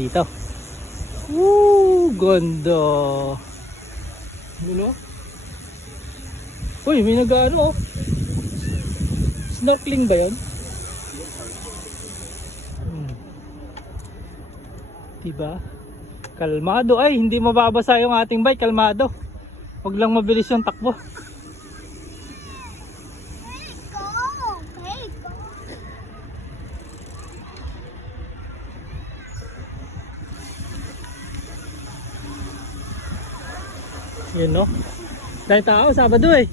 Dito. Woo! Ganda! Ano? Uy, may nag-ano oh. Snorkeling ba yun? Diba? Kalmado ay, hindi mababasa yung ating bike, kalmado. Huwag lang mabilis yung takbo. Yun no? Dahil tao, Sabado eh.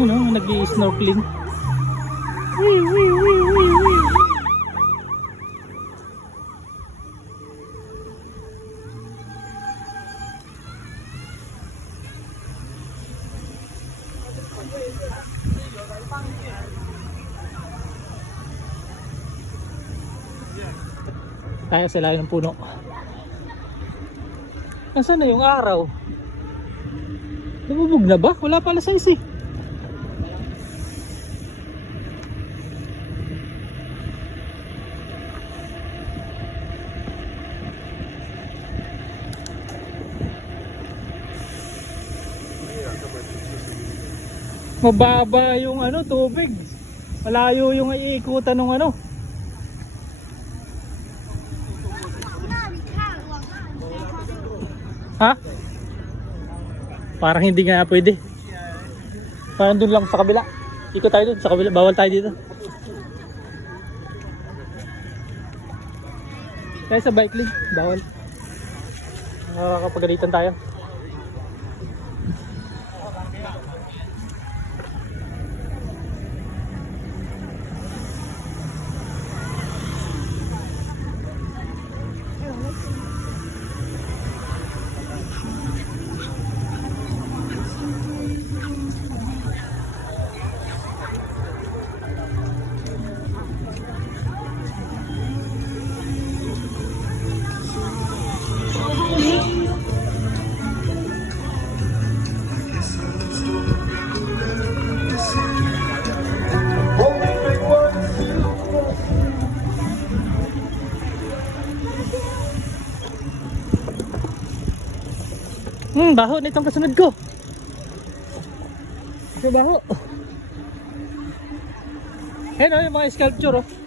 Ano, nag-i-snorkeling. Wee, wee, wee, wee, wee. Tayo sa layo ng puno. Nasaan na yung araw? Lumubog na ba? Wala pala sa isi. Mababa yung ano, tubig. Malayo yung iikutan ng ano. Ha? Parang hindi nga pwede. Parang dun lang sa kabila. Ikot tayo dun sa kabila. Bawal tayo dito. Kaya sa bike lane, bawal. Nakakapagalitan tayo. Baho na itong kasunod ko. Baho. Ayun o, yung mga sculpture oh.